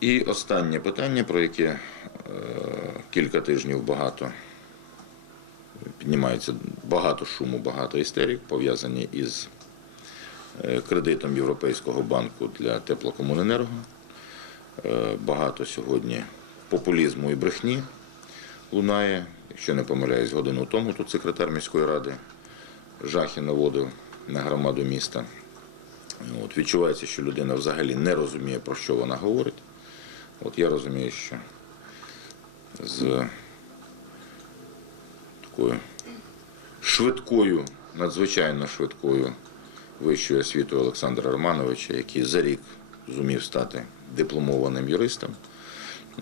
І останнє питання, про яке е, кілька тижнів багато піднімається багато шуму, багато істерик, пов'язані із е, кредитом Європейського банку для теплокомуненерго. Е, Багато сьогодні популізму і брехні лунає. Якщо не помиляюсь, годину тому тут секретар міської ради жахи наводив на громаду міста. От, відчувається, що людина взагалі не розуміє, про що вона говорить. От я розумію, що з такою швидкою, надзвичайно швидкою вищою освітою Олександра Романовича, який за рік зумів стати дипломованим юристом.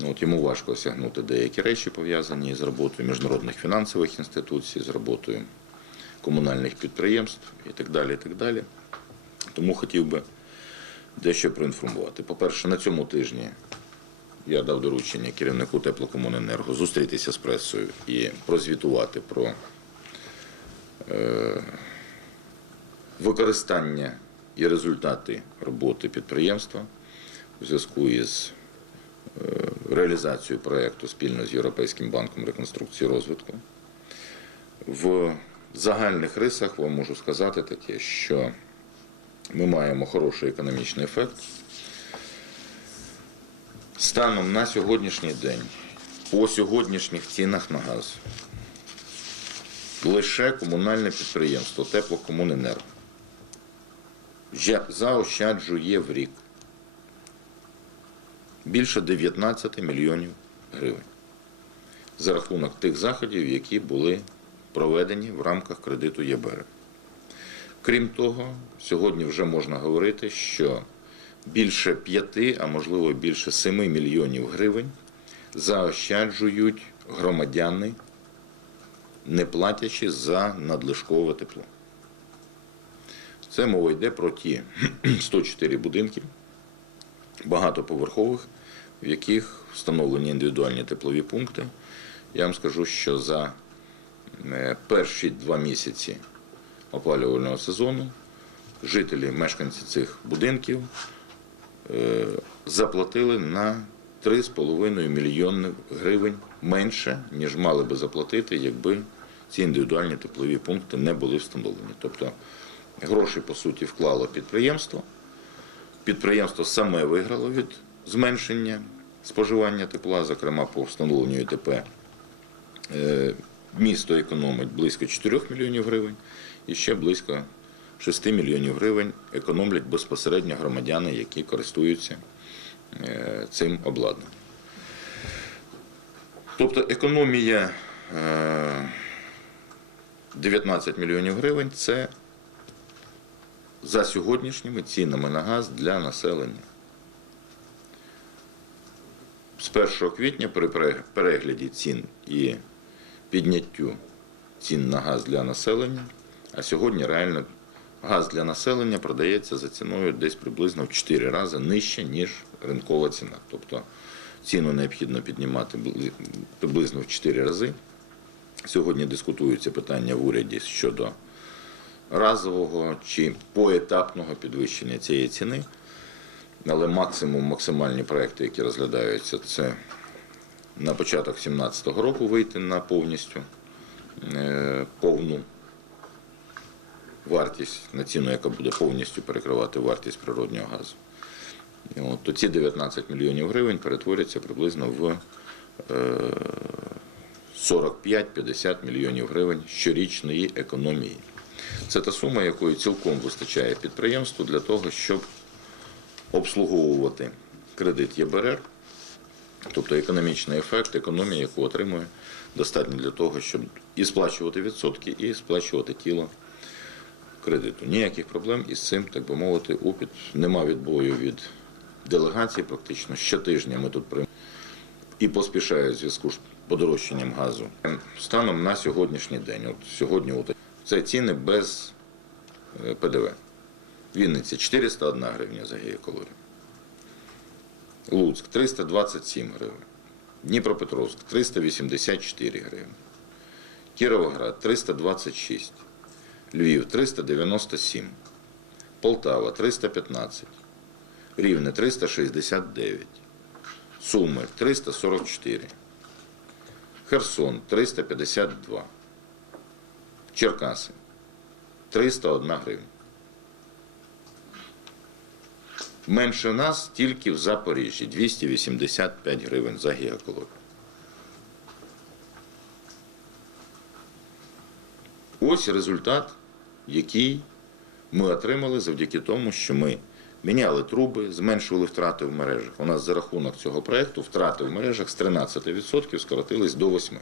Ну, От йому важко осягнути деякі речі, пов'язані з роботою міжнародних фінансових інституцій, з роботою комунальних підприємств і так далі. І так далі. Тому хотів би дещо проінформувати. По-перше, на цьому тижні я дав доручення керівнику теплокомуненерго зустрітися з пресою і прозвітувати про е, використання і результати роботи підприємства у зв'язку із е, реалізацією проєкту спільно з Європейським банком реконструкції і розвитку. В загальних рисах вам можу сказати таке, що ми маємо хороший економічний ефект. Станом на сьогоднішній день, по сьогоднішніх цінах на газ, лише комунальне підприємство Теплокомуненерго заощаджує в рік більше 19 мільйонів гривень за рахунок тих заходів, які були проведені в рамках кредиту ЄБР. Крім того, сьогодні вже можна говорити, що більше 5, а можливо більше 7 мільйонів гривень заощаджують громадяни, не платячи за надлишкове тепло. Це мова йде про ті 104 будинки багатоповерхових, в яких встановлені індивідуальні теплові пункти. Я вам скажу, що за перші два місяці опалювального сезону жителі, мешканці цих будинків заплатили на 3,5 мільйони гривень менше, ніж мали би заплатити, якби ці індивідуальні теплові пункти не були встановлені. Тобто гроші, по суті, вклало підприємство. Підприємство саме виграло від зменшення споживання тепла, зокрема по встановленню ІТП. Е, Місто економить близько 4 мільйонів гривень і ще близько 6 мільйонів гривень економлять безпосередньо громадяни, які користуються е, цим обладнанням. Тобто економія е, 19 мільйонів гривень це за сьогоднішніми цінами на газ для населення. З 1 квітня при перегляді цін і підняттю цін на газ для населення, а сьогодні реально газ для населення продається за ціною десь приблизно в 4 рази нижче, ніж ринкова ціна. Тобто ціну необхідно піднімати приблизно в 4 рази. Сьогодні дискутуються питання в уряді щодо разового чи поетапного підвищення цієї ціни. Але максимум, максимальні проекти, які розглядаються, це на початок 2017 року вийти на повністю е, повну вартість, на ціну, яка буде повністю перекривати вартість природнього газу. От, то ці 19 мільйонів гривень перетворяться приблизно в е, 45-50 мільйонів гривень щорічної економії. Це та сума, якої цілком вистачає підприємству для того, щоб обслуговувати кредит ЄБРР, тобто економічний ефект, економія, яку отримує, достатньо для того, щоб і сплачувати відсотки, і сплачувати тіло кредиту. Ніяких проблем із цим, так би мовити, упід. Нема відбою від делегації. Практично щотижня ми тут приймаємо і поспішає в зв'язку з подорожчанням газу. Станом на сьогоднішній день, от сьогодні от, це ціни без ПДВ. Вінниця 401 гривня за гігакалорію. Луцьк 327 гривень. Дніпропетровськ 384 гривні. Кіровоград 326. Львів 397. Полтава 315. Рівне 369. Суми 344. Херсон 352. Черкаси 301 гривня. Менше нас тільки в Запоріжжі 285 гривень за гігакалорію. Ось результат, який ми отримали завдяки тому, що ми міняли труби, зменшували втрати в мережах. У нас за рахунок цього проєкту втрати в мережах з 13% скоротились до 8%.